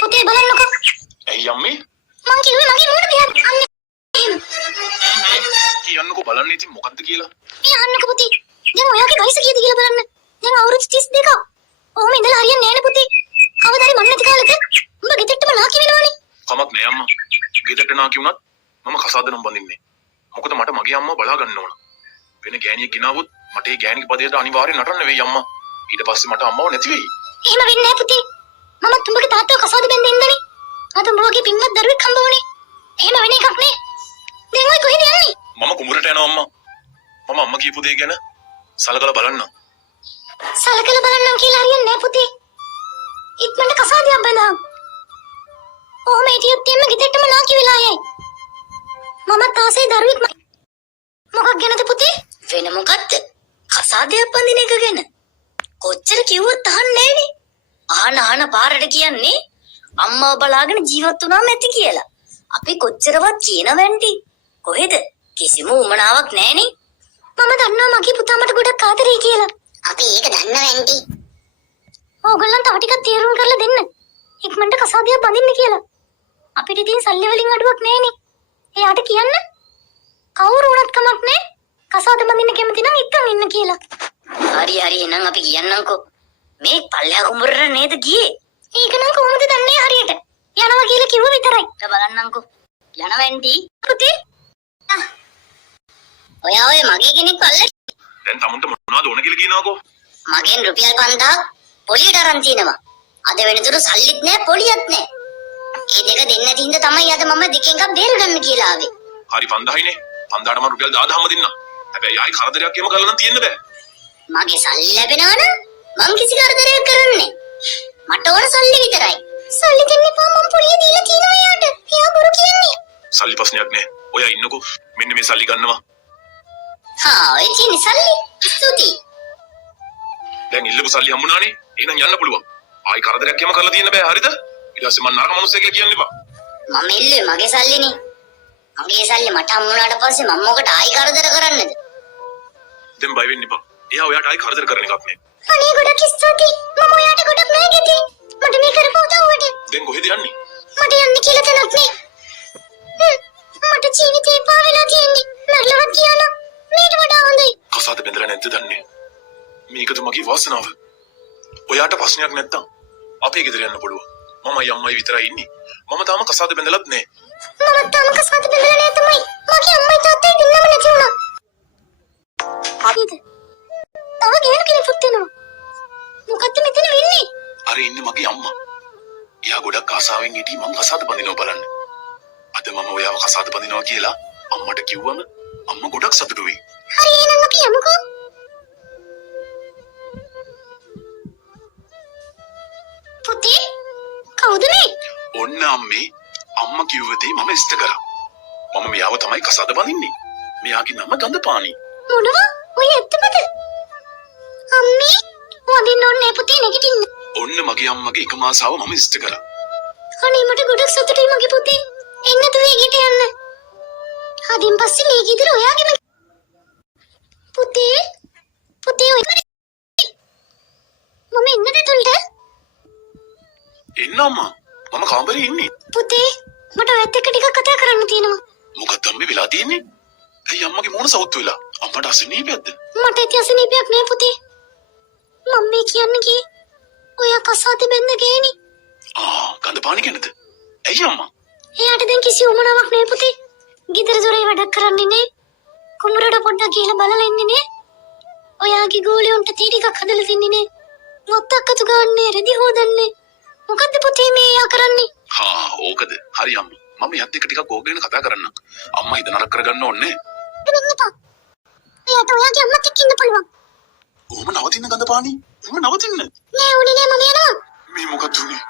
පුතේ බලන්නකෝ. ඇයි අම්මේ? මං කිව්වේ මගේ මූණ දිහා අන්න. කියන්නකෝ බලන්න ඉතින් මොකද්ද කියලා. මේ අහන්නකෝ පුතේ. දැන් ඔයාගේ වයස කීයද කියලා බලන්න. දැන් අවුරුදු 32ක්. ඔහොම ඉඳලා හරියන්නේ නැහැ නේ පුතේ. කවදාරි මන් නැති කාලෙක උඹ ගෙදරටම නාකි වෙනවනේ. කමක් නෑ අම්මා. ගෙදරට නාකි වුණත් මම කසාදනම් බඳින්නේ. මොකද මට මගේ අම්මා බලා ගන්න ඕන. වෙන ගෑණියෙක් ගෙනාවොත් මට ඒ ගෑණිගේ පදයට අනිවාර්යෙන් නටන්න වෙයි අම්මා. ඊට පස්සේ මට අම්මව නැති වෙයි. එහෙම වෙන්නේ නැහැ පුතේ. මම උඹගේ තාත්තව කසාද බැඳෙන්න ඉන්නනේ. අද උඹගේ පින්වත් දරුවෙක් හම්බ වුණේ. එහෙම වෙන එකක් නේ. දැන් ඔය කොහෙද යන්නේ? මම කුඹරට යනවා අම්මා. මම අම්මා කියපු දේ ගැන සලකලා බලන්න. සලකලා බලන්නම් කියලා හරියන්නේ නැහැ පුතේ. ඉක්මනට කසාදයක් බඳහන්. ඔහොම හිටියොත් එම්ම ගෙදරටම නාකි වෙලා යයි. මමත් ආසේ දරුවෙක්. මොකක් ගැනද පුතේ? වෙන මොකක්ද? කසාදයක් බඳින එක ගැන. කොච්චර කිව්වොත් අහන්නේ නැහනේ. අහන පාරට කියන්නේ අම්මව බලාගෙන ජීවත් වුණාම ඇති කියලා. අපි කොච්චරවත් කියනවන්ටි. කොහෙද? කිසිම උමනාවක් නැහනේ. මම දන්නවා මගේ පුතා මට ගොඩක් ආදරේ කියලා. අපි ඒක දන්නවන්ටි. ඕගොල්ලන් තව ටිකක් තීරණ කරලා දෙන්න. ඉක්මනට කසාදයක් බඳින්න කියලා. අපිට ඉතින් සල්ලි වලින් අඩුවක් නැහනේ. එයාට කියන්න. කවුරු වුණත් කමක් නැහැ. කසාද බඳින්න කැමති නම් එක්කන් ඉන්න කියලා. හරි එහෙනම් අපි කියන්නම්කෝ. මේ පල්ලෙහා කුඹරට නේද ගියේ? ඒක නම් කොහොමද දන්නේ හරියට? යනවා කියලා කිව්ව විතරයි. බලන්නම්කෝ. යනවන්ටි. පුතේ. ඔය මගේ කෙනෙක් පල්ලෙ. දැන් තමුන්ට මොනවද ඕන කියලා කියනවාකෝ? මගෙන් රුපියල් 5000ක් පොලියට අරන් තිනවා. අද වෙනතුරු සල්ලිත් නැහැ පොලියත් නැහැ. මේ දෙක දෙන්න නැති හින්දා තමයි අද මම දෙකෙන් එකක් බේර ගන්න කියලා ආවේ. හරි 5000යිනේ. 5000ට මම රුපියල් 10000ම දෙන්න. හැබැයි ආයි කරදරයක් එහෙම කරලා නම් තියෙන්න බෑ. මගේ සල්ලි ලැබෙනවා නම් මං කිසි කරදරයක් කරන්නේ. මට ඕන සල්ලි විතරයි. සල්ලි දෙන්න එපා මං පොලිය දීලා තියෙනවා එයාට. එයා බොරු කියන්නේ. සල්ලි ප්‍රශ්නයක් නෑ. ඔයා ඉන්නකෝ. මෙන්න මේ සල්ලි ගන්නවා. ඔය තියෙන සල්ලි. ස්තුතියි. දැන් ඉල්ලපු සල්ලි හම්බුණානේ. එහෙනම් යන්න පුළුවන්. ආයි කරදරයක් එහෙම කරලා තියෙන්න බෑ. හරිද? ඊට පස්සේ මම නරක මිනිස්සෙක් කියලා කියන්න එපා. මම ඉල්ලුවේ මගේ සල්ලිනේ. මගේ සල්ලි මට හම්බුණාට පස්සේ මම මොකට ආයි කරදර කරන්නද? දැන් බය වෙන්න එපා. එයා ඔයාට ආයි කරදර කරන එකක් නෑ. අනේ ගොඩක් ස්තුතියි. මම ඔයාට ගොඩක් ණයගැති. මට මේ කරපු උදව්වට. දැන් කොහෙද යන්නේ? මට යන්න කියලා තැනක් නෑ. මට ජීවිතේ එපා වෙලා තියෙන්නේ. මරලවත් කියලා. මේට වඩා හොඳයි. කසාද බැඳලා නැද්ද දන්නේ? මේකද මගේ වාසනාව. ඔයාට ප්‍රශ්නයක් නැත්තම් අපේ ගෙදර යන්න පුළුවන්. මමයි අම්මයි විතරයි ඉන්නේ. මම තාම කසාද බැඳලත් නෑ. මම තාම කසාද බැඳලා නෑ තමයි. මගේ අම්මයි තාත්තයි දෙන්නම නැති වුණා. හරිද? තව ගෑනු කෙනෙකුත් වෙනවා. මොකද්ද මෙතන වෙන්නේ? අර ඉන්නේ මගේ අම්මා. එයා ගොඩක් ආසාවෙන් හිටි මං කසාද බඳිනවා බලන්න. අද මම ඔයාව කසාද බඳිනවා කියලා අම්මට කිව්වම අම්මා ගොඩක් සතුටු වෙයි. හරි එහෙනම් අපි යමුකෝ. පුතේ කවුද මේ? ඔන්න අම්මේ අම්මා කිව්ව දේ මම ඉෂ්ට කරා. මම මෙයාව තමයි කසාද බඳින්නේ. මෙයාගේ නම ගඳපාණි. මොනවා? ඔය ඇත්තමද? අම්මේ වඳින්න ඕනේ පුතේ නැගිටින්න. ඔන්න මගේ අම්මගේ එකම ආසාව මම ඉෂ්ට කරා. අනේ මට ගොඩක් සතුටුයි මගේ පුතේ. එන්න තුවේ ගෙට යන්න. හදින් පස්සේ මේ ගෙදර ඔයාගෙම පුතේ ඔය මම එන්නද තුල්ට? එන්න අම්මා. මම කාමරේ ඉන්නේ. පුතේ මට ඔයත් එක්ක ටිකක් කතා කරන්න තියෙනවා. මොකක්ද අම්මේ වෙලා තියෙන්නේ? ඇයි අම්මගේ මොන සවුත් වෙලා? අම්මට අසනීපයක්ද? මට ඇති අසනීපයක් නෑ පුතේ. මම මේ කියන්නේ කී ඔයා කසාද බැඳ ගෑණි. ගඳපාණි කෙනද? ඇයි අම්මා? එයාට දැන් කිසි උමනාවක් නෑ පුතේ. ගෙදර දොරේ වැඩක් කරන්නේ නේ. කුඹරට පොඩ්ඩක් ගිහලා බලලා ඉන්නේ නේ. ඔයාගේ ගෝලියොන්ට තී ටිකක් හදලා තින්නේ නේ. මොත්තක් අතු ගන්නනේ රෙදි හොදන්නේ. මොකද්ද පුතේ මේ එයා කරන්නේ? ඕකද? හරි අම්මා. මම යත් එක්ක ටිකක් ඕක ගැන කතා කරන්නම්. අම්මා හිත නරක කරගන්න ඕනේ. වෙන්න එපා. එයාට ඔයාගේ අම්මත් එක්ක ඉන්න පුළුවන්. ඕම නවතින්න ගඳපාණි. එහෙම නවතින්න. නෑ උනේ නෑ මම යනවා. මේ මොකද උනේ?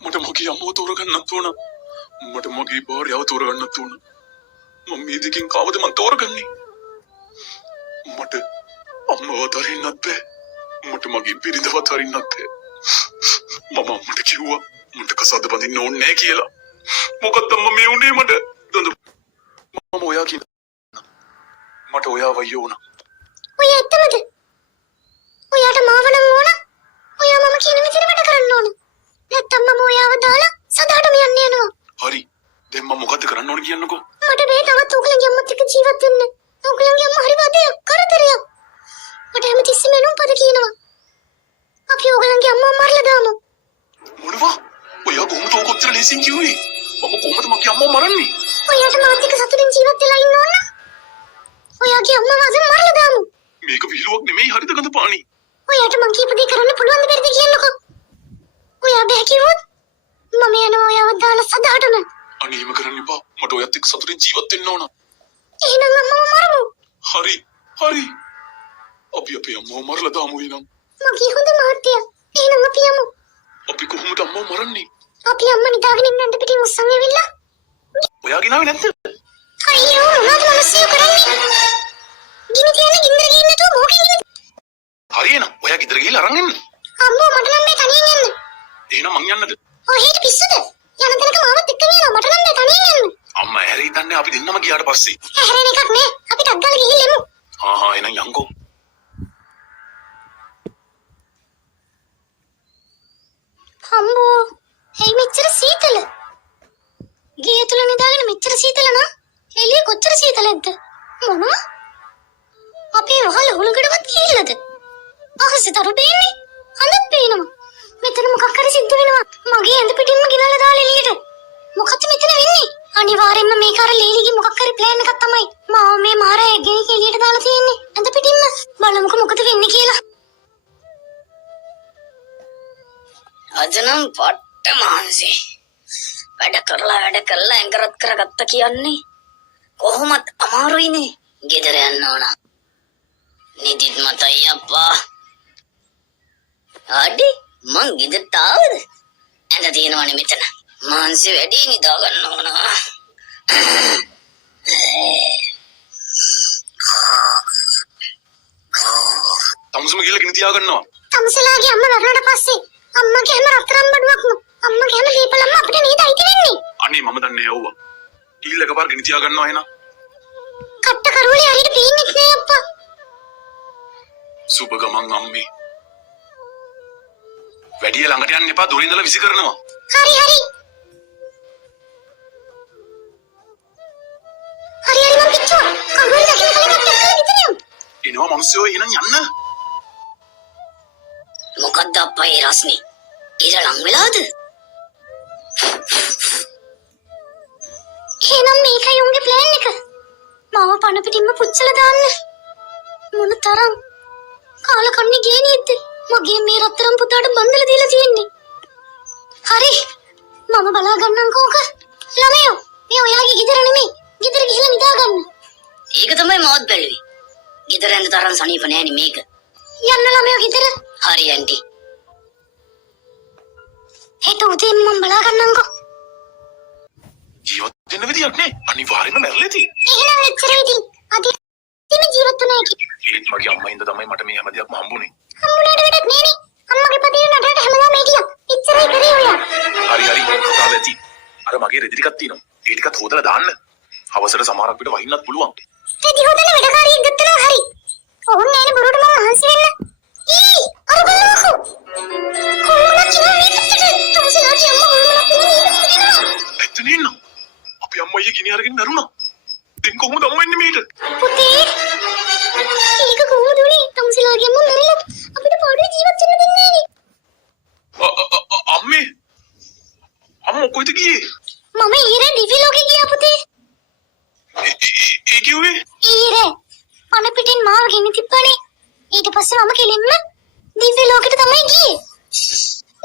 මට මගේ අම්මව තෝරගන්නත් ඕන. මට මගේ භාර්යාව තෝරගන්නත් ඕන. මම මේ දෙකෙන් කවද මම තෝරගන්නේ? මට අම්මව තරින්නත් බෑ. මට මගේ බිරිඳවත් හරින්නත් බෑ. මම අම්මට කිව්වා මට කසාද බඳින්න ඕනේ නෑ කියලා. මොකද අම්මා මේ උනේ මට? මම ඔයා කියන මට ඔයාව යෝන. ඔය ඇත්තමද? ඔයාට මාව නම් ඕන? ඔයා මම කියන විදිහට වැඩ කරන්න ඕන. නැත්තම් මම ඔයාව දාලා මරලා දාමු. මොනවා? ඔයා කොහොමද ඔක කොච්චර ලේසියෙන් කිව්වේ? මම කොහොමද මගේ අම්මව මරන්නේ? ඔයාට මාත් එක්ක සතුටින් ජීවත් වෙලා ඉන්න ඕන. ඔයාගේ අම්මව අද මරලා දාමු. මේක විහිළුවක් නෙමෙයි හරිද ගඳ පාණි? ඔයාට මං කියපු දේ කරන්න පුළුවන් ද බැරිද කියන්නකෝ. ඔයා බෑ කිව්වොත් මම යනවා ඔයාව දාලා සදාටම. අනේ එහෙම කරන්න එපා. මට ඔයත් එක්ක සතුටින් ජීවත් වෙන්න ඕන. එහෙනම් අම්මව මරමු. හරි. අපි අපේ අම්මව මරලා දාමු එනම්. මගේ හොඳ මහත්තයා. එහෙනම් අපි යමු. අපි කොහොමද අම්මව මරන්නේ? අපි අම්ම නිදාගෙන ඉන්නන්ට පිටින් උස්සන් ඇවිල්ලා. ඔයා ගෙනාවේ නැද්ද? අයියෝ මොනවද මිනිස්සු කරන්නේ? ගිනි තියන්න ගින්දර ගින්න නැතුව මොකකින් ඉන්නද? හරි එනම්. ඔයා ගෙදර ගිහලා අරන් එන්න. අම්මෝ මට නම් මේ තනියෙන් යන්න. එහෙනම් මං යන්නද? ඔය හිට පිස්සුද? යන තැනක මාවත් එක්ක යනවා. මට නම් මේ තනියෙන් යන්න. අම්මා ඇහැරී දන්නේ අපි දෙන්නම ගියාට පස්සේ. හැරෙන එකක් නෑ. අපි ටක් ගාලා ගිහින් එමු. එහෙනම් යන්කෝ. අම්මෝ ඇයි මෙච්චර සීතල? ගේ තුල නිදාගෙන මෙච්චර සීතල නම් එළිය කොච්චර සීතලද? මොනවා? අපේ වහල හුලඟටවත් ගිහිල්ලාද? අහසේ තරු පේන්නේ. හඳත් පේනවා. මෙතන මොකක් හරි සිද්ධ වෙනවා. මගේ ඇඳ පිටින්ම ගිනලා දාලා එළියට. මොකක්ද මෙතන වෙන්නේ? අනිවාර්යෙන්ම මේක අර ලීලිගේ මොකක් හරි ප්ලෑන් එකක් තමයි. මාව මේ මාරා එළියට දාලා තියෙන්නේ. ඇඳ පිටින්ම බලමුකෝ මොකද වෙන්නේ කියලා. අජනම් පට්ට මහන්සි. වැඩ කරලා ඇඟරත් කරගත්ත කියන්නේ කොහොමත් අමාරුයිනේ. ගෙදර යන්න ඕන. නිදිත් මතයි අප්පා. අඩි මං ගෙදරට ආවද? ඇඳ තියෙනවනේ මෙතන. මහන්සි වැඩි නිදා ගන්න ඕන. තමුසම ගිහලා ගිනි තියා ගන්නවා. තමුසලාගේ අම්ම මරණට පස්සේ අම්මගේ හැම රත්තරන් බඩුවක්ම අම්මගේ හැම දීපලක්ම අපිට නේද අයිති වෙන්නේ? අනේ මම දන්නේ යවුවා. ගිහිල්ලා එකපාර ගිනි තියා ගන්නවා එහෙනම්. කට්ට කරුවලේ හරියට පේන්නේ නෑ අප්පා. සුබ ගමන් අම්මේ. වැඩිය ළඟට යන්න එපා දොරින් ඉඳලා විසි කරනවා. හරි. මම පිටුවා. කවුරුද දකින්න කලින් අපි අක්කලා විතර යමු. එනවා මිනිස්සු එහෙනම් යන්න. මොකද්ද අප්පා ඒ රස්නේ? ඊට ලං වෙලාද? එහෙනම් මේකයි උන්ගේ ප්ලෑන් එක. මාව පණ පිටින්ම පුච්චලා දාන්න. මොන තරම් කාලකන්ණි ගේනියද්ද? මගේ මේ රත්තරන් පුතාට බන්දලා දීලා තියෙන්නේ. හරි. මම බලා ගන්නම්කෝ ඔක. ළමයෝ, මේ ඔයාගේ ගෙදර නෙමෙයි. ගෙදර ගිහලා නිදා ගන්න. ඒක තමයි මවත් බැලුවේ. ගෙදර යන්න තරම් සනීප නෑනේ මේක. යන්න ළමයෝ ගෙදර. හරි ඇන්ටි. හෙට උදේ මම බලා ගන්නම්කෝ. ජීවත් වෙන්න විදියක් නෑ. අනිවාර්යෙන්ම මැරෙලා තියෙන්නේ. එහෙනම් එච්චර ඉතින්. අද දින ජීවත් වුණා කි. ඒත් මගේ අම්මා හින්දා තමයි මට මේ හැම දෙයක්ම හම්බුනේ. හම්බුනාට වැඩක් නෑනේ. අම්මගේ පතිය නටට හැමදාම හිටියා. එච්චරයි කරේ ඔයා. හරි කතාව ඇති. අර මගේ රෙදි ටිකක් තියෙනවා. ඒ ටිකත් හොදලා දාන්න. අවසර සමහරක් විට වහින්නත් පුළුවන්. රෙදි හොදන වැඩකාරියෙක් ගත්තා හරි. ඕන් නෑනේ බොරුවට මම මහන්සි වෙන්න. අර බලන්නකෝ. කොහොමද කියන්නේ මේකට? තමුසලාගේ අම්මා කොහොමද කියන්නේ? එතන ඉන්න. අපි අම්මයි ගිනි අරගෙන මරුණා. දැන් කොහොමද අම්ම වෙන්නේ මේකට? පුතේ. ඒක කොහොමද උනේ? තමුසලාගේ අම්මා මැරිලා අපිට පාඩුවේ ජීවත් වෙන්න දෙන්නේ නෑනේ. අම්මේ. අම්මා කොහෙද ගියේ? මම ඊරේ දිවි ලෝකෙ ගියා පුතේ. ඒ කිව්වේ? ඊරේ පණ පිටින් මාව ගෙනි තිබ්බනේ. ඊට පස්සේ මම කෙලින්ම දිව්‍ය ලෝකෙට තමයි ගියේ.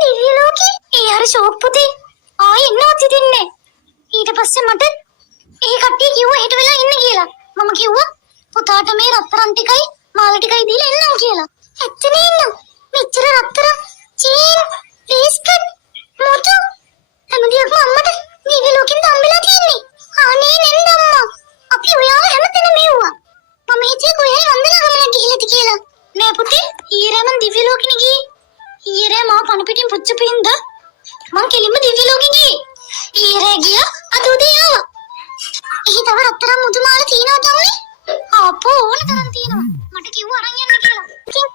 දිව්‍ය ලෝකෙ? ඒ හරි ෂෝක් පුතේ. ආයෙ එන්නවත් හිතෙන්නේ. ඊට පස්සේ මට ඒ කට්ටිය කිව්වා හෙට වෙලා ඉන්න කියලා. මම කිව්වා පුතාට මේ රත්තරන් ටිකයි මාල ටිකයි දීලා එන්නම් කියලා. ඇත්තනේ ඉන්නම්. මෙච්චර රත්තරන්, චේන්, බ්‍රේස්ලට්, මොටු හැමදේම අම්මට දිව්‍ය ලෝකෙන් හම්බෙලා තියෙන්නේ. අනේ නෙන්ද අම්මා. අපි ඔයාව හැමතැනම මෙව්වා. මම හිතේ කොහේ වන්දනා ගමනක් ගිහිල්ලාද කියලා. නෑ පුතේ, ඊරේ මං දිව්‍ය ලෝකෙට ගියේ. ඊරේ මාව පණ පිටින් පුච්චපින්ද මං කෙලින්ම දිව්‍ය ලෝකෙ ගියේ. ඊරේ ගියා අද උදේ ආවා. එහි තව රත්තරන් මුතු මාල තියෙනවා තමයි. අපෝ ඕන තරම් තියෙනවා. මට කිව්වා අරන් යන්න කියලා.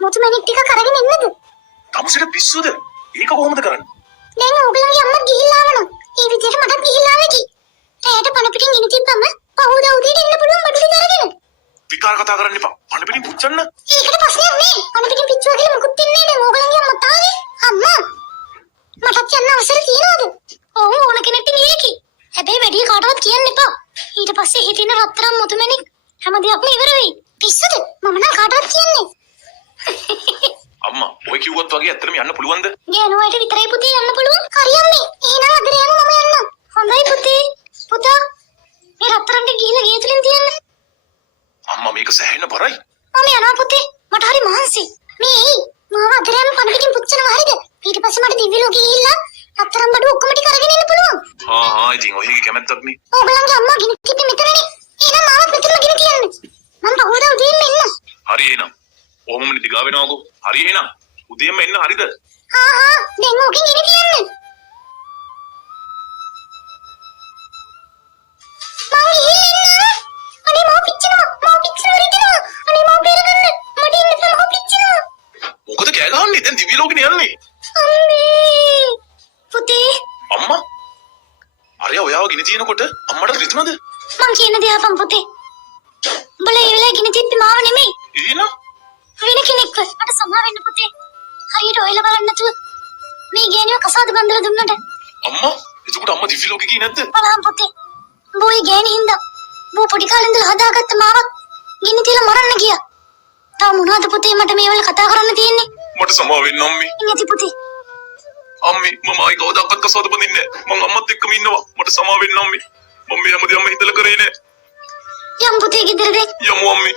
මුතු මැණික් ටික අරගෙන එන්නද? තමුසෙට පිස්සුද? ඒක කොහොමද කරන්නේ? දැන් ඕගලන්ගේ අම්මා ගිහිල්ලා ආවනම් ඒ විදිහට මටත් ගිහිල්ලා ආවකි. රැයට පණ පිටින් ගෙන තිබ්බම පහුවදා උදේට එන්න පුළුවන් බඩු ටික අරගෙන. විකාර කතා කරන්න එපා. පණ පිටින් පුච්චන්න. ඒකට ප්‍රශ්නයක් නෑ. පණ පිටින් පිච්චුවා කියලා මොකුත් වෙන්නේ නෑ. ඕගලන්ගේ අම්මා තාවේ. වගේ ඇත්තටම යන්න පුළුවන්ද? ගෑනුවට විතරයි පුතේ යන්න පුළුවන්. හරි අම්මේ. එහෙනම් අද යමු මම යන්නම්. හොඳයි පුතේ. පුතා මේ රත්තරන්ට ගිහිල්ලා ගේ තුලින් තියන්න. අම්මා මේක සෑහෙන බරයි. මම යනවා පුතේ. මට හරි මහන්සි. මේ මාව අද යන්න පණ පිටින් පුච්චනවා හරිද? ඊට පස්සේ මට දිව්‍ය ලෝකෙ ගිහිල්ලා රත්තරන් බඩු ඔක්කොම ටික අරගෙන එන්න පුළුවන්. හා ඉතින් ඔයගේ කැමැත්තක් නේ. ඕගලන්ගේ අම්මා ගිනි තිබ්බේ මෙතනනේ. එහෙනම් මාවත් මෙතනම ගිනි තියන්න. මම පහුවදා උදේම එන්න. හරි එහෙනම්. ඔහොමම නිදිගා වෙනවකෝ. හරි එහෙනම්. උදේම එන්න හරිද? හා දැන් ඕකෙන් ගිනි තියන්න. මම ගිහින් එන්න. අනේ මාව පිච්චෙනවා. මාව පිච්චෙනවා රිදෙනවා. අනේ මාව බේරගන්න. මට ඉන්න තම මාව පිච්චෙනවා. මොකද කෑ ගහන්නේ? දැන් දිව්‍ය ලෝකෙට යන්නේ. අම්මේ. පුතේ අම්මා අරයා ඔයාව ගිනි තියනකොට අම්මට රිතුනද? මං කියන දේ අපන් පුතේ. උඹලා ඒ වෙලාවේ ගිනි තිබ්බේ මාව නෙමෙයි. එහෙනම් වෙන කෙනෙක්ව. මට සමා වෙන්න පුතේ. හරියට ඔයලා බලන්න නැතුව මේ ගෑනියව කසාද බඳලා දුන්නට. අම්මා එතකොට අම්මා දිව්‍ය ලෝකෙ ගියේ නැද්ද? බලහන් පුතේ. බෝයි ගෑණි හින්දා බෝ පොඩි කාලේ ඉඳලා හදාගත්ත මාව ගිනි තියලා මරන්න ගියා. තාම මොනවද පුතේ මට මේ වෙලාවේ කතා කරන්න තියෙන්නේ? මට සමා වෙන්න අම්මේ. ඉන්නේ පුතේ. අම්මේ මම ආයි කවදාවත් කසාද බඳින්නේ නැහැ. මං අම්මත් එක්කම ඉන්නවා. මට සමා වෙන්න අම්මේ. මම මේ හැමදේම හිතලා කරේ නෑ. යම් පුතේ ගෙදර දෙන්න. යමු අම්මේ.